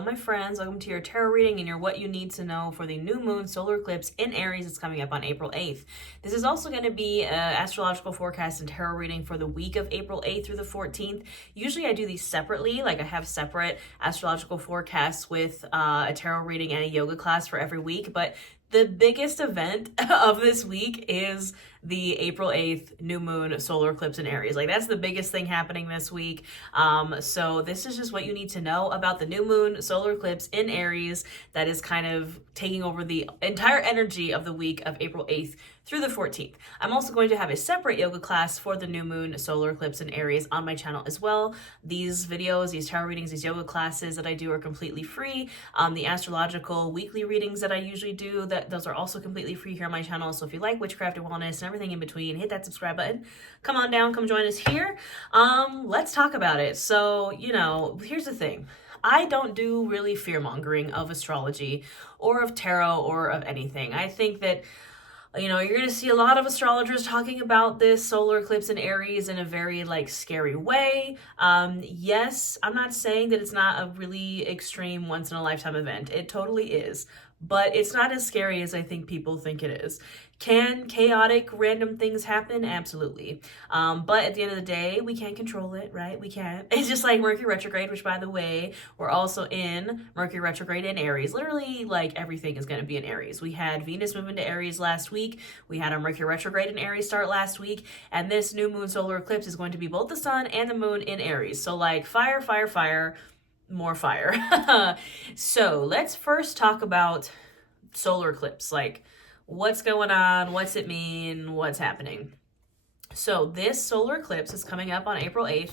Hello, my friends. Welcome to your tarot reading and your what you need to know for the new moon solar eclipse in Aries. It's coming up on April 8th. This is also going to be an astrological forecast and tarot reading for the week of April 8th through the 14th. Usually I do these separately, like I have separate astrological forecasts with a tarot reading and a yoga class for every week, but the biggest event of this week is the April 8th new moon solar eclipse in Aries. Like, that's the biggest thing happening this week. So this is just what you need to know about the new moon solar eclipse in Aries that is kind of taking over the entire energy of the week of April 8th through the 14th. I'm also going to have a separate yoga class for the new moon solar eclipse in Aries on my channel as well. These videos, these tarot readings, these yoga classes that I do are completely free. The astrological weekly readings that I usually do, those are also completely free here on my channel. So if you like witchcraft and wellness and everything in between, hit that subscribe button. Come on down, come join us here. Let's talk about it. So, here's the thing. I don't do really fear-mongering of astrology or of tarot or of anything. I think that you're going to see a lot of astrologers talking about this solar eclipse in Aries in a very scary way. Yes, I'm not saying that it's not a really extreme once in a lifetime event. It totally is, but it's not as scary as I think people think it is. Can chaotic random things happen? Absolutely. But at the end of the day, we can't control it, right? We can't. It's just like Mercury retrograde, which by the way, we're also in Mercury retrograde in Aries. Literally, everything is going to be in Aries. We had Venus move into Aries last week. We had our Mercury retrograde in Aries start last week. And this new moon solar eclipse is going to be both the sun and the moon in Aries. So fire, fire, fire, more fire. So let's first talk about solar eclipse. What's going on? What's it mean? What's happening? So this solar eclipse is coming up on April 8th.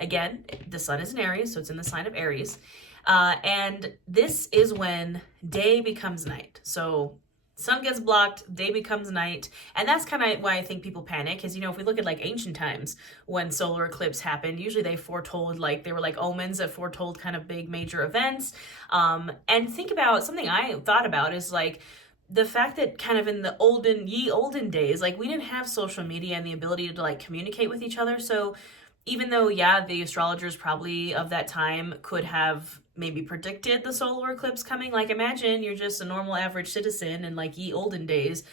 Again, the sun is in Aries, so it's in the sign of Aries. And this is when day becomes night. So sun gets blocked, day becomes night. And that's kind of why I think people panic, because, if we look at ancient times when solar eclipse happened, usually they foretold, they were omens that foretold kind of big major events. And think about something I thought about is the fact that kind of in the olden days, we didn't have social media and the ability to communicate with each other. So even though, the astrologers probably of that time could have maybe predicted the solar eclipse coming, imagine you're just a normal average citizen in ye olden days,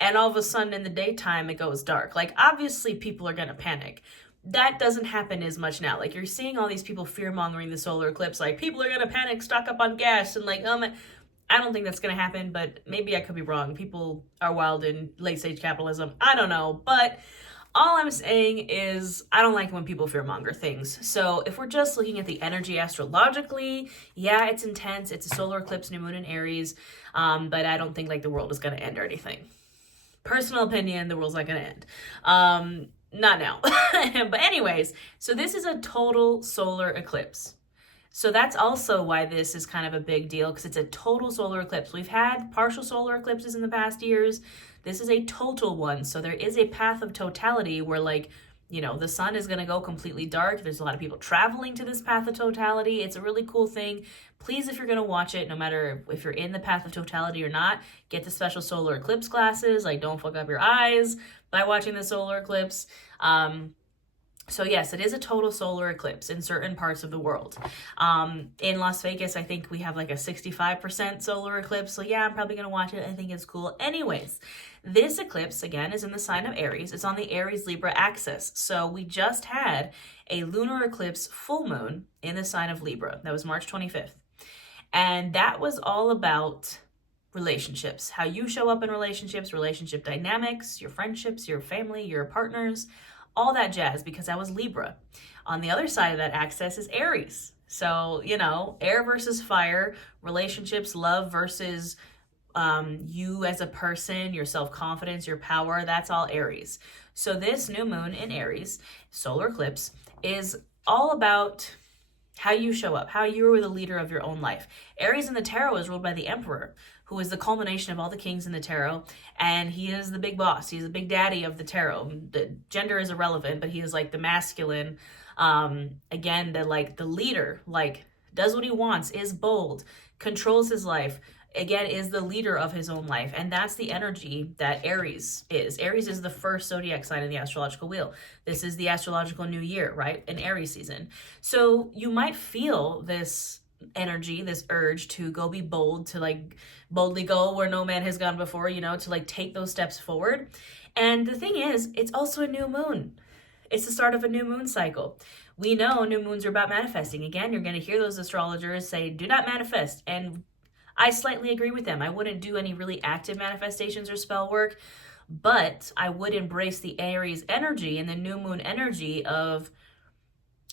and all of a sudden in the daytime it goes dark. Obviously people are going to panic. That doesn't happen as much now. You're seeing all these people fear-mongering the solar eclipse, people are going to panic, stock up on gas, and I don't think that's going to happen, but maybe I could be wrong. People are wild in late-stage capitalism. I don't know, but all I'm saying is I don't like when people fear-monger things. So if we're just looking at the energy astrologically, yeah, it's intense. It's a solar eclipse, new moon in Aries, but I don't think the world is going to end or anything. Personal opinion, the world's not going to end. Not now. But anyways, so this is a total solar eclipse. So that's also why this is kind of a big deal, because it's a total solar eclipse. We've had partial solar eclipses in the past years. This is a total one. So there is a path of totality where the sun is going to go completely dark. There's a lot of people traveling to this path of totality. It's a really cool thing. Please, if you're going to watch it, no matter if you're in the path of totality or not, get the special solar eclipse classes. Don't fuck up your eyes by watching the solar eclipse. So yes, it is a total solar eclipse in certain parts of the world. In Las Vegas, I think we have a 65% solar eclipse. So yeah, I'm probably going to watch it. I think it's cool. Anyways, this eclipse, again, is in the sign of Aries. It's on the Aries-Libra axis. So we just had a lunar eclipse full moon in the sign of Libra. That was March 25th. And that was all about relationships, how you show up in relationships, relationship dynamics, your friendships, your family, your partners, all that jazz, because that was Libra. On the other side of that axis is Aries. So, air versus fire, relationships, love versus you as a person, your self-confidence, your power, that's all Aries. So this new moon in Aries, solar eclipse, is all about how you show up, how you're the leader of your own life. Aries in the tarot is ruled by the Emperor, who is the culmination of all the kings in the tarot, and he is the big boss. He's the big daddy of the tarot. The gender is irrelevant, but he is the masculine, again, the leader, does what he wants, is bold, controls his life, again, is the leader of his own life. And that's the energy that Aries is. Aries is the first zodiac sign in the astrological wheel. This is the astrological new year, right? An Aries season. So you might feel this energy, this urge to go be bold, to like boldly go where no man has gone before, you know, to like take those steps forward. And the thing is, it's also a new moon. It's the start of a new moon cycle. We know new moons are about manifesting. Again, you're going to hear those astrologers say, do not manifest. And I slightly agree with them. I wouldn't do any really active manifestations or spell work, but I would embrace the Aries energy and the new moon energy of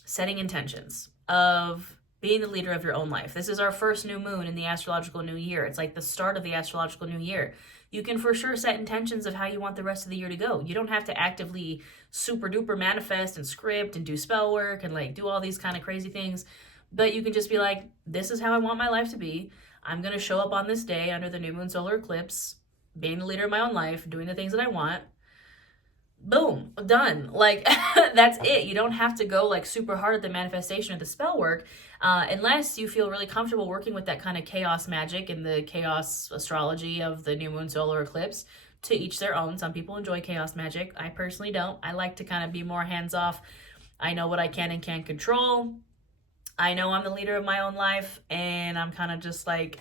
setting intentions, of being the leader of your own life. This is our first new moon in the astrological new year. It's like the start of the astrological new year. You can for sure set intentions of how you want the rest of the year to go. You don't have to actively super duper manifest and script and do spell work and like do all these kind of crazy things. But you can just be like, this is how I want my life to be. I'm going to show up on this day under the new moon solar eclipse, being the leader of my own life, doing the things that I want. Boom, done. Like, that's it. You don't have to go like super hard at the manifestation or the spell work unless you feel really comfortable working with that kind of chaos magic and the chaos astrology of the new moon solar eclipse. To each their own. Some people enjoy chaos magic. I personally don't. I like to kind of be more hands-off. I know what I can and can't control. I know I'm the leader of my own life, and I'm kind of just like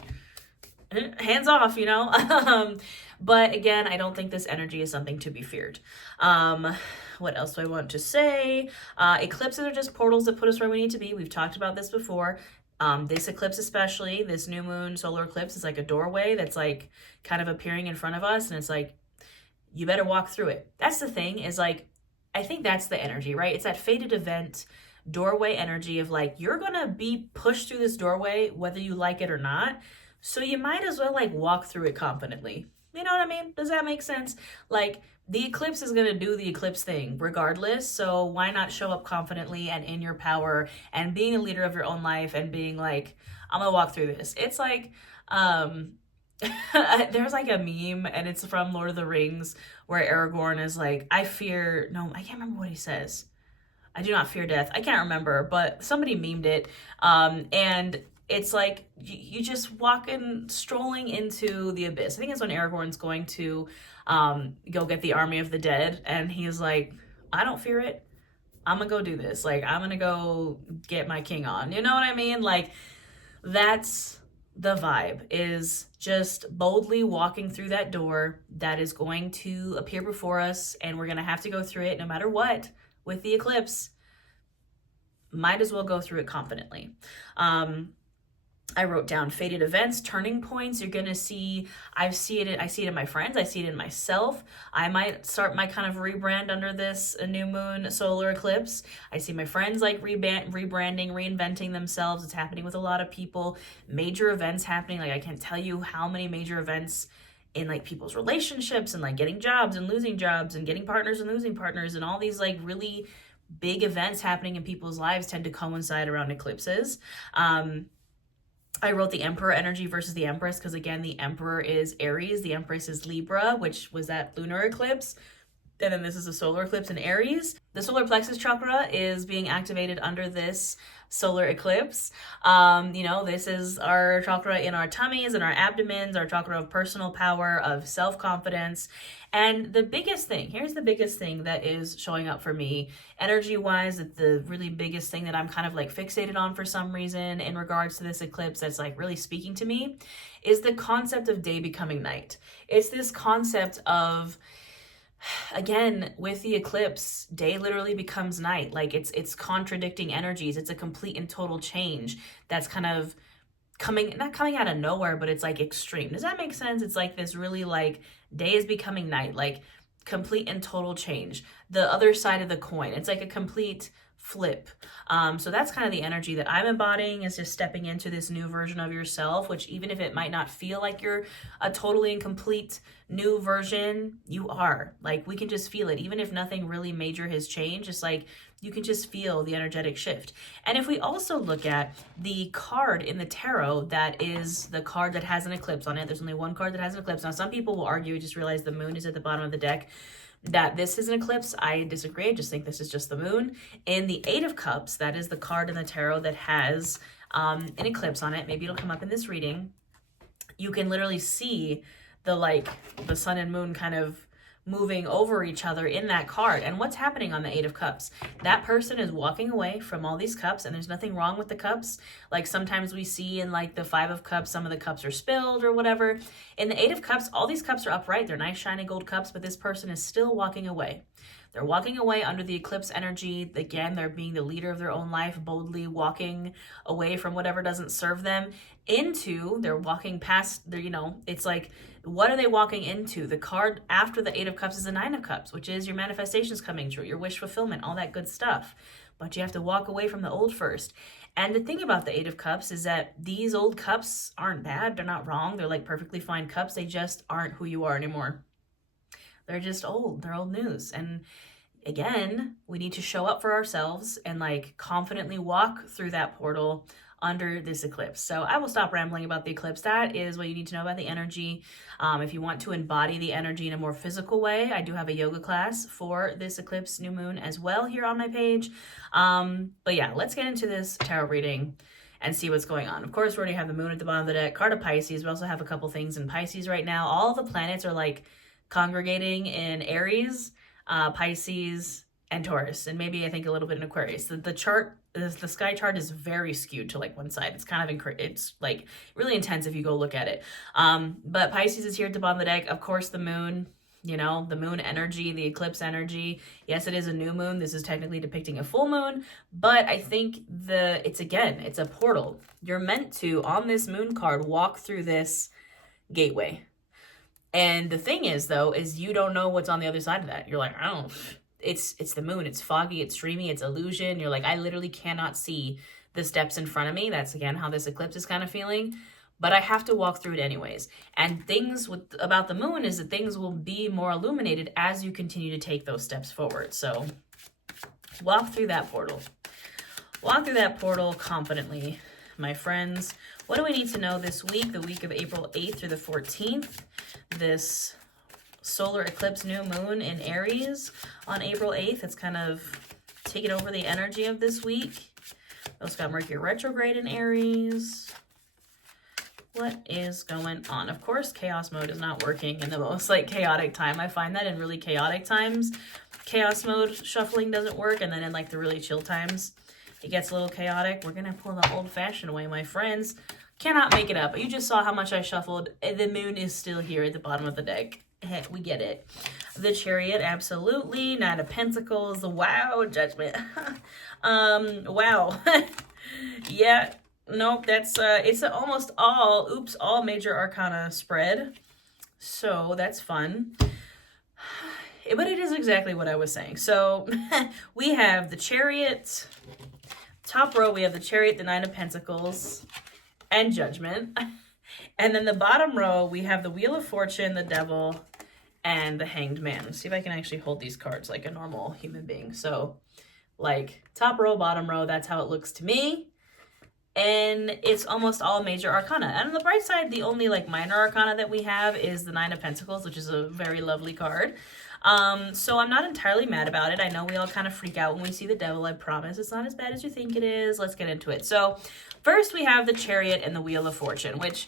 hands off, you know? But again, I don't think this energy is something to be feared. What else do I want to say? Eclipses are just portals that put us where we need to be. We've talked about this before. This eclipse especially, this new moon solar eclipse, is like a doorway that's like kind of appearing in front of us, and it's like, you better walk through it. That's the thing, is like, I think that's the energy, right? It's that fated event doorway energy of like, you're gonna be pushed through this doorway whether you like it or not, so you might as well like walk through it confidently. You know what I mean? Does that make sense? Like, the eclipse is going to do the eclipse thing regardless, so why not show up confidently and in your power and being a leader of your own life and being like, I'm gonna walk through this. It's like, there's like a meme, and it's from Lord of the Rings, where Aragorn is like, I can't remember what he says. I do not fear death. I can't remember, but somebody memed it. And it's like, you just strolling into the abyss. I think it's when Aragorn's going to go get the army of the dead, and he's like, I don't fear it. I'm gonna go do this. Like, I'm gonna go get my king on. You know what I mean? Like, that's the vibe, is just boldly walking through that door that is going to appear before us, and we're gonna have to go through it no matter what. With the eclipse, might as well go through it confidently. I wrote down fated events, turning points. You're going to see, I see it in my friends. I see it in myself. I might start my kind of rebrand under this new moon solar eclipse. I see my friends like rebranding, reinventing themselves. It's happening with a lot of people. Major events happening. Like, I can't tell you how many major events in like people's relationships and like getting jobs and losing jobs and getting partners and losing partners, and all these like really big events happening in people's lives tend to coincide around eclipses. I wrote the Emperor energy versus the Empress because, again, the Emperor is Aries, the Empress is Libra, which was that lunar eclipse, and then this is a solar eclipse in Aries. The solar plexus chakra is being activated under this solar eclipse. This is our chakra in our tummies and our abdomens, our chakra of personal power, of self-confidence. And the biggest thing, here's the biggest thing that is showing up for me energy-wise, the really biggest thing that I'm kind of like fixated on for some reason in regards to this eclipse that's like really speaking to me, is the concept of day becoming night. It's this concept of, again, with the eclipse, day literally becomes night. Like, it's contradicting energies. It's a complete and total change that's kind of not coming out of nowhere, but it's like extreme. Does that make sense? It's like this really like day is becoming night, like complete and total change. The other side of the coin. It's like a complete flip. So that's kind of the energy that I'm embodying, is just stepping into this new version of yourself, which even if it might not feel like you're a totally and complete new version, you are. Like, we can just feel it. Even if nothing really major has changed, it's like you can just feel the energetic shift. And if we also look at the card in the tarot, that is the card that has an eclipse on it. There's only one card that has an eclipse. Now, some people will argue, just realize the moon is at the bottom of the deck, that this is an eclipse. I disagree. I just think this is just the moon. In the Eight of Cups, that is the card in the tarot that has an eclipse on it. Maybe it'll come up in this reading. You can literally see the sun and moon kind of moving over each other in that card. And what's happening on the Eight of Cups? That person is walking away from all these cups, and there's nothing wrong with the cups. Like sometimes we see in like the Five of Cups, some of the cups are spilled or whatever. In the Eight of Cups, all these cups are upright. They're nice, shiny gold cups, but this person is still walking away. They're walking away under the eclipse energy. Again, they're being the leader of their own life, boldly walking away from whatever doesn't serve them they're walking past their, it's like, what are they walking into? The card after the Eight of Cups is the Nine of Cups, which is your manifestations coming true, your wish fulfillment, all that good stuff. But you have to walk away from the old first. And the thing about the Eight of Cups is that these old cups aren't bad. They're not wrong. They're like perfectly fine cups. They just aren't who you are anymore. They're just old. They're old news. And again, we need to show up for ourselves and like confidently walk through that portal under this eclipse. So I will stop rambling about the eclipse. That is what you need to know about the energy. If you want to embody the energy in a more physical way, I do have a yoga class for this eclipse new moon as well here on my page. But yeah, let's get into this tarot reading and see what's going on. Of course, we already have the moon at the bottom of the deck, card of Pisces. We also have a couple things in Pisces right now. All the planets are like congregating in Aries, Pisces, and Taurus, and maybe I think a little bit in Aquarius. The chart, the sky chart is very skewed to like one side. It's kind of, it's like really intense if you go look at it. But Pisces is here at the bottom of the deck. Of course, the moon, the moon energy, the eclipse energy. Yes, it is a new moon. This is technically depicting a full moon, but I think it's a portal. You're meant to, on this moon card, walk through this gateway. And the thing is, though, is you don't know what's on the other side of that. You're like, oh, it's the moon. It's foggy. It's dreamy. It's illusion. You're like, I literally cannot see the steps in front of me. That's, again, how this eclipse is kind of feeling. But I have to walk through it anyways. And things about the moon is that things will be more illuminated as you continue to take those steps forward. So walk through that portal. Walk through that portal confidently, my friends. What do we need to know this week, the week of April 8th through the 14th? This solar eclipse new moon in Aries on April 8th. It's kind of taking over the energy of this week. We also got Mercury retrograde in Aries. What is going on? Of course, chaos mode is not working in the most like chaotic time. I find that in really chaotic times, chaos mode shuffling doesn't work. And then in like the really chill times, it gets a little chaotic. We're going to pull the old-fashioned way, my friends. Cannot make it up. You just saw how much I shuffled. The moon is still here at the bottom of the deck. Heck, we get it. The Chariot, absolutely. Nine of Pentacles. Wow, Judgment. Wow. Yeah, nope, that's, it's almost all major arcana spread. So that's fun. But it is exactly what I was saying. So we have the Chariot. Top row, we have the Chariot, the Nine of Pentacles, and Judgment. And then the bottom row, we have the Wheel of Fortune, the Devil, and the Hanged Man. Let's see if I can actually hold these cards like a normal human being. So, like, top row, bottom row, that's how it looks to me. And it's almost all major arcana. And on the bright side, the only, like, minor arcana that we have is the Nine of Pentacles, which is a very lovely card. So I'm not entirely mad about it. I know we all kind of freak out when we see the Devil. I promise it's not as bad as you think it is. Let's get into it. So first we have the Chariot and the Wheel of Fortune, which,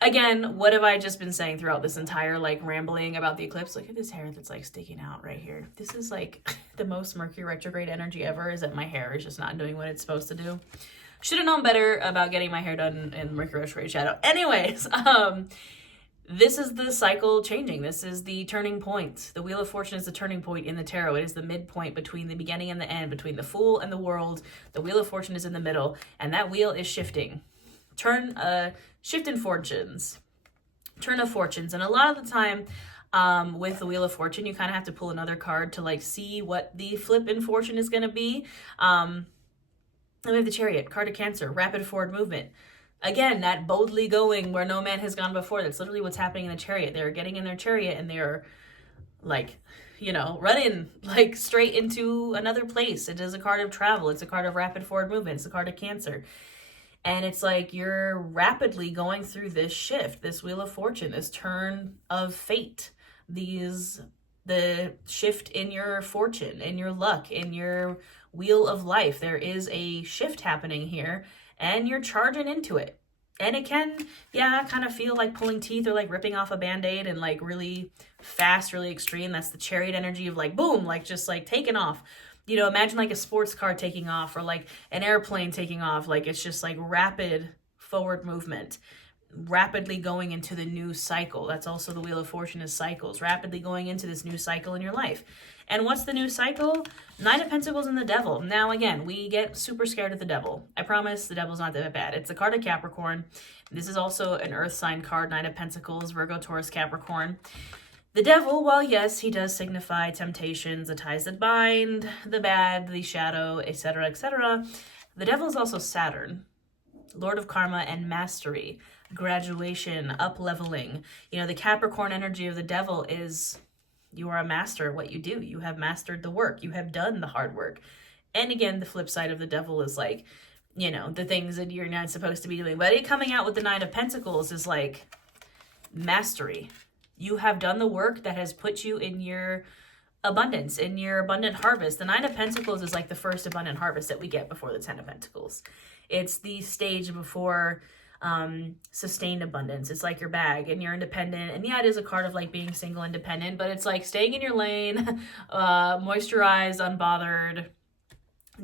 again, what have I just been saying throughout this entire, like, rambling about the eclipse? Look at this hair that's, like, sticking out right here. This is, like, the most Mercury retrograde energy ever, is that my hair is just not doing what it's supposed to do. Should have known better about getting my hair done in Mercury retrograde shadow. Anyways, this is the cycle changing. This is the turning point. The Wheel of Fortune is the turning point in the tarot. It is the midpoint between the beginning and the end, between the Fool and the World. The Wheel of Fortune is in the middle, and that wheel is shifting. Shift in fortunes. Turn of fortunes. And a lot of the time, with the Wheel of Fortune, you kind of have to pull another card to, like, see what the flip in fortune is going to be. And we have the Chariot, card of Cancer, rapid forward movement. Again, that boldly going where no man has gone before. That's literally what's happening in the Chariot. They're getting in their chariot and they're, like, running, like, straight into another place. It is a card of travel. It's a card of rapid forward movement. It's a card of Cancer. And it's like you're rapidly going through this shift, this Wheel of Fortune, this turn of fate, the shift in your fortune, in your luck, in your wheel of life. There is a shift happening here, and you're charging into it. And it can, yeah, kind of feel like pulling teeth or like ripping off a Band-Aid and like really fast, really extreme. That's the chariot energy of like, boom, like just like taking off. You know, imagine like a sports car taking off or like an airplane taking off. Like it's just like rapid forward movement, rapidly going into the new cycle. That's also the Wheel of Fortune, is cycles, rapidly going into this new cycle in your life. And what's the new cycle? Knight of Pentacles and the Devil. Now, again, we get super scared of the Devil. I promise the Devil's not that bad. It's a card of Capricorn. This is also an Earth sign card, Knight of Pentacles, Virgo, Taurus, Capricorn. The Devil, while yes, he does signify temptations, the ties that bind, the bad, the shadow, etc., etc. The Devil is also Saturn, Lord of Karma and Mastery, graduation, up-leveling. You know, the Capricorn energy of the Devil is you are a master at what you do. You have mastered the work. You have done the hard work. And again, the flip side of the Devil is like, you know, the things that you're not supposed to be doing. But it coming out with the Knight of Pentacles is like mastery. You have done the work that has put you in your abundance, in your abundant harvest. The Knight of Pentacles is like the first abundant harvest that we get before the Ten of Pentacles. It's the stage before sustained abundance. It's like your bag and you're independent. And yeah, it is a card of like being single, independent, but it's like staying in your lane, moisturized, unbothered,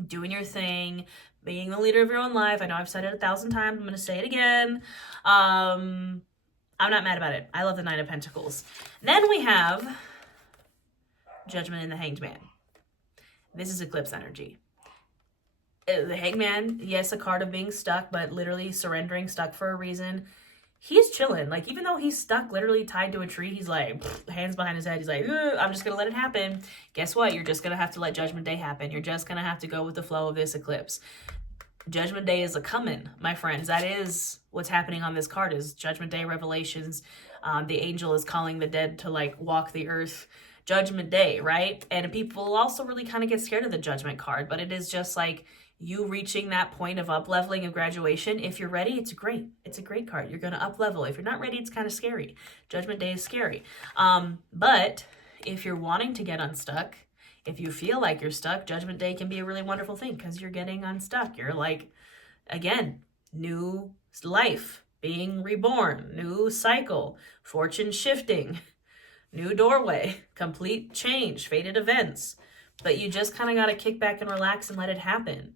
doing your thing, being the leader of your own life. I know I've said it 1,000 times. I'm going to say it again. I'm not mad about it. I love the Knight of Pentacles. Then we have Judgment and the Hanged Man. This is eclipse energy. The Hanged Man, yes, a card of being stuck, but literally surrendering, stuck for a reason. He's chilling. Like, even though he's stuck, literally tied to a tree, he's like, hands behind his head. He's like, I'm just going to let it happen. Guess what? You're just going to have to let Judgment Day happen. You're just going to have to go with the flow of this eclipse. Judgment Day is a coming, my friends. That is what's happening on this card, is Judgment Day revelations. The angel is calling the dead to like walk the earth. Judgment Day, right? And people also really kind of get scared of the Judgment card, but it is just like you reaching that point of up-leveling, of graduation. If you're ready, it's great. It's a great card. You're going to up-level. If you're not ready, it's kind of scary. Judgment Day is scary. But if you're wanting to get unstuck, if you feel like you're stuck, Judgment Day can be a really wonderful thing because you're getting unstuck. You're like, again, new life, being reborn, new cycle, fortune shifting, new doorway, complete change, fated events. But you just kind of got to kick back and relax and let it happen.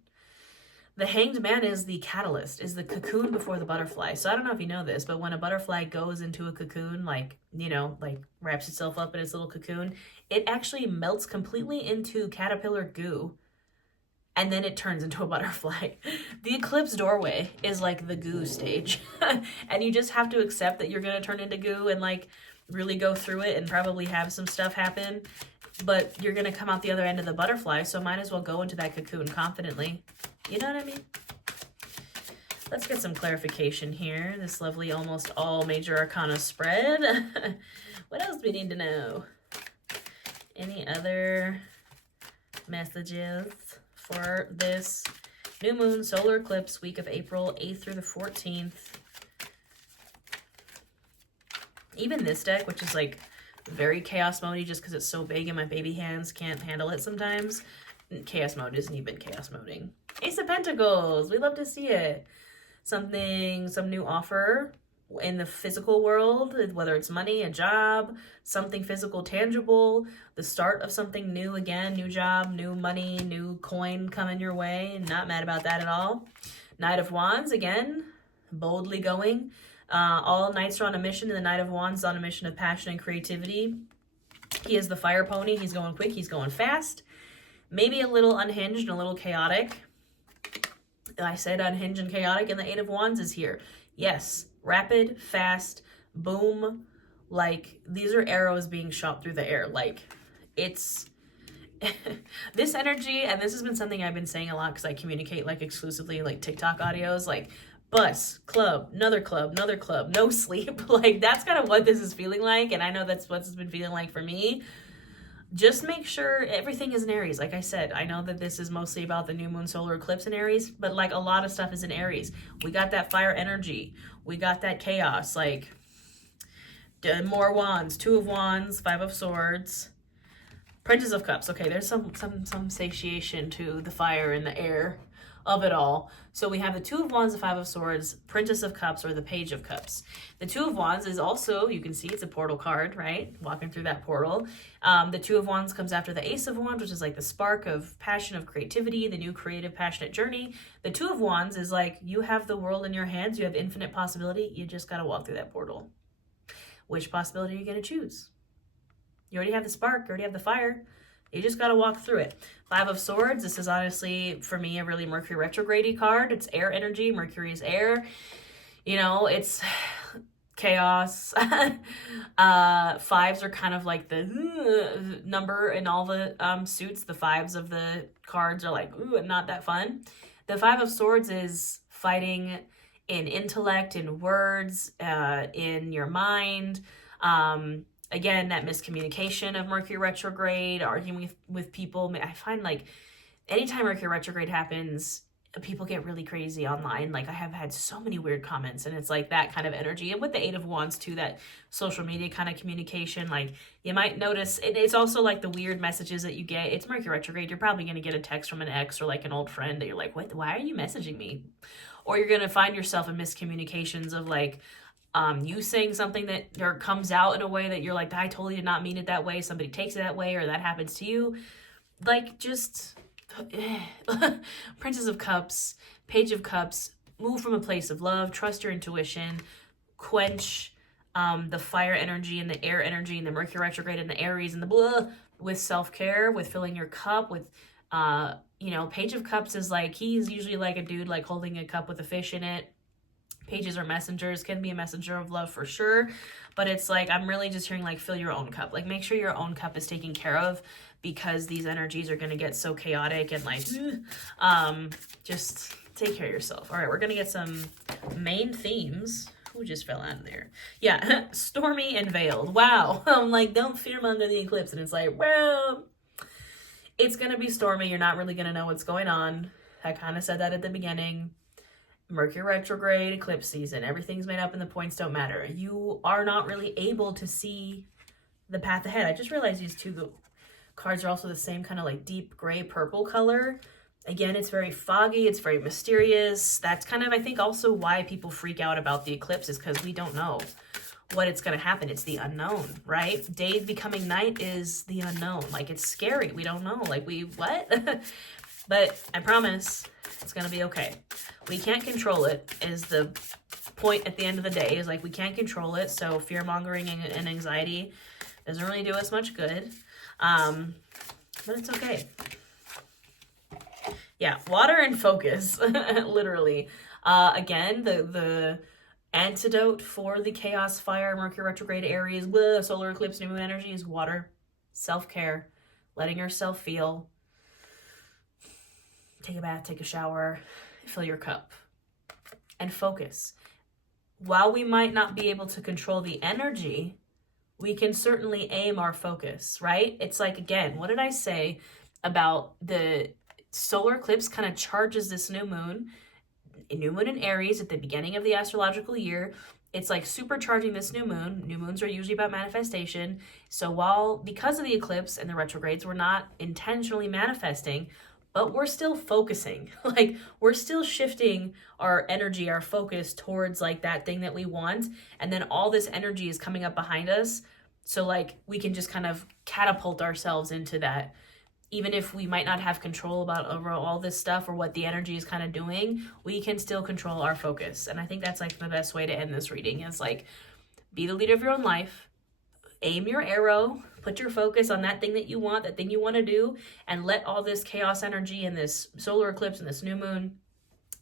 The Hanged Man is the catalyst, is the cocoon before the butterfly. So I don't know if you know this, but when a butterfly goes into a cocoon, like, you know, like wraps itself up in its little cocoon, it actually melts completely into caterpillar goo. And then it turns into a butterfly. The eclipse doorway is like the goo stage. And you just have to accept that you're going to turn into goo and like really go through it and probably have some stuff happen. But you're going to come out the other end of the butterfly, so might as well go into that cocoon confidently. You know what I mean? Let's get some clarification here. This lovely almost all major arcana spread. What else do we need to know? Any other messages for this new moon solar eclipse week of April 8th through the 14th? Even this deck, which is like very chaos mode just because it's so big and my baby hands can't handle it sometimes. Chaos mode isn't even chaos moding. Ace of Pentacles, we love to see it. Some new offer in the physical world, whether it's money, a job, something physical, tangible, the start of something new again, new job, new money, new coin coming your way. Not mad about that at all. Knight of Wands, again, boldly going. All knights are on a mission, and the Knight of Wands is on a mission of passion and creativity. He is the fire pony. He's going quick. He's going fast. Maybe a little unhinged and a little chaotic. I said unhinged and chaotic, and the Eight of Wands is here. Yes, rapid, fast, boom. Like, these are arrows being shot through the air. Like, it's... this energy, and this has been something I've been saying a lot because I communicate, like, exclusively, like, TikTok audios, like... bus, club, another club, no sleep. Like, that's kind of what this is feeling like. And I know that's what it's been feeling like for me. Just make sure everything is in Aries. Like I said, I know that this is mostly about the new moon solar eclipse in Aries, but like a lot of stuff is in Aries. We got that fire energy. We got that chaos, like more wands, Two of Wands, Five of Swords, Princess of Cups. Okay, there's some satiation to the fire and the air. of it all. So we have the Two of Wands, the Five of Swords, Princess of Cups, or the Page of Cups. The Two of Wands is also, you can see it's a portal card, right? Walking through that portal. The Two of Wands comes after the Ace of Wands, which is like the spark of passion, of creativity, the new creative, passionate journey. The Two of Wands is like, you have the world in your hands, you have infinite possibility, you just gotta walk through that portal. Which possibility are you gonna choose? You already have the spark, you already have the fire. You just got to walk through it. Five of Swords. This is honestly, for me, a really Mercury retrograde card. It's air energy. Mercury is air. You know, it's chaos. Fives are kind of like the number in all the suits. The fives of the cards are like, ooh, not that fun. The Five of Swords is fighting in intellect, in words, in your mind. Again, that miscommunication of Mercury retrograde, arguing with people. I find like anytime Mercury retrograde happens, people get really crazy online. Like I have had so many weird comments, and it's like that kind of energy. And with the Eight of Wands too, that social media kind of communication, like you might notice, it's also like the weird messages that you get. It's Mercury retrograde. You're probably going to get a text from an ex or like an old friend that you're like, what, why are you messaging me? Or you're going to find yourself in miscommunications of like, you saying something that or comes out in a way that you're like, I totally did not mean it that way. Somebody takes it that way, or that happens to you. Like just Princess of Cups, Page of Cups, move from a place of love, trust your intuition, quench the fire energy and the air energy and the Mercury retrograde and the Aries and the blah with self-care, with filling your cup, with you know, Page of Cups is like, he's usually like a dude like holding a cup with a fish in it. Pages are messengers, can be a messenger of love for sure, but it's like, I'm really just hearing like, fill your own cup. Like make sure your own cup is taken care of, because these energies are going to get so chaotic and like, just take care of yourself. All right, we're going to get some main themes. Who just fell out of there? Yeah, stormy and veiled. Wow. I'm like, don't fearmonger the eclipse. And it's like, well, it's going to be stormy. You're not really going to know what's going on. I kind of said that at the beginning. Mercury retrograde, eclipse season, everything's made up and the points don't matter. You are not really able to see the path ahead. I just realized these two cards are also the same kind of like deep gray purple color. Again, it's very foggy, it's very mysterious. That's kind of, I think, also why people freak out about the eclipse, is because we don't know what it's going to happen. It's the unknown, right? Day becoming night is the unknown. Like, it's scary. We don't know. Like, what? But I promise it's going to be okay. We can't control it, is the point at the end of the day, is like we can't control it. So fear mongering and anxiety doesn't really do us much good. But it's okay. Yeah, water and focus, literally. Again, the antidote for the chaos, fire, Mercury retrograde, Aries, solar eclipse, new moon energy is water, self-care, letting yourself feel. Take a bath, take a shower, fill your cup, and focus. While we might not be able to control the energy, we can certainly aim our focus, right? It's like, again, what did I say about the solar eclipse kind of charges this new moon in Aries at the beginning of the astrological year. It's like supercharging this new moon. New moons are usually about manifestation. So because of the eclipse and the retrogrades, we're not intentionally manifesting, but we're still focusing. Like, we're still shifting our energy, our focus towards like that thing that we want. And then all this energy is coming up behind us. So like we can just kind of catapult ourselves into that. Even if we might not have control over all this stuff or what the energy is kind of doing, we can still control our focus. And I think that's like the best way to end this reading, is like, be the leader of your own life. Aim your arrow, put your focus on that thing that you want, that thing you want to do, and let all this chaos energy and this solar eclipse and this new moon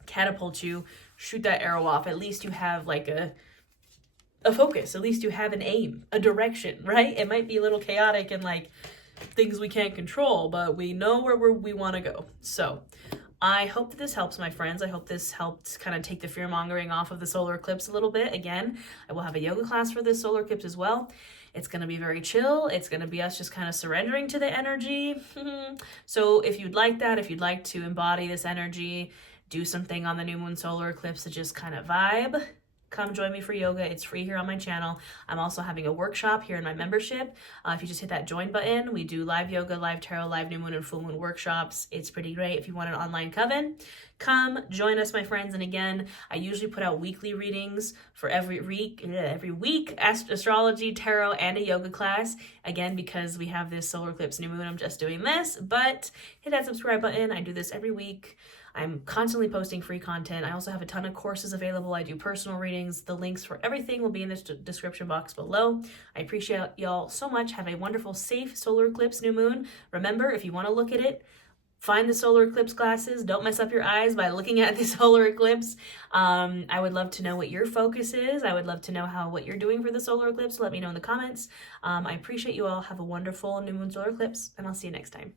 catapult you. Shoot that arrow off. At least you have like a focus. At least you have an aim, a direction, right? It might be a little chaotic and like things we can't control, but we know where we want to go. So I hope that this helps, my friends. I hope this helped kind of take the fear mongering off of the solar eclipse a little bit. Again, I will have a yoga class for this solar eclipse as well. It's going to be very chill. It's going to be us just kind of surrendering to the energy. So if you'd like that, if you'd like to embody this energy, do something on the new moon solar eclipse to just kind of vibe, come join me for yoga. It's free here on my channel. I'm also having a workshop here in my membership. If you just hit that join button, we do live yoga, live tarot, live new moon and full moon workshops. It's pretty great. If you want an online coven, come join us, my friends. And again, I usually put out weekly readings for every week, astrology, tarot, and a yoga class. Again, because we have this solar eclipse new moon, I'm just doing this, but hit that subscribe button. I do this every week. I'm constantly posting free content. I also have a ton of courses available. I do personal readings. The links for everything will be in the description box below. I appreciate y'all so much. Have a wonderful, safe solar eclipse new moon. Remember, if you want to look at it, find the solar eclipse glasses. Don't mess up your eyes by looking at the solar eclipse. I would love to know what your focus is. I would love to know what you're doing for the solar eclipse. Let me know in the comments. I appreciate you all. Have a wonderful new moon solar eclipse, and I'll see you next time.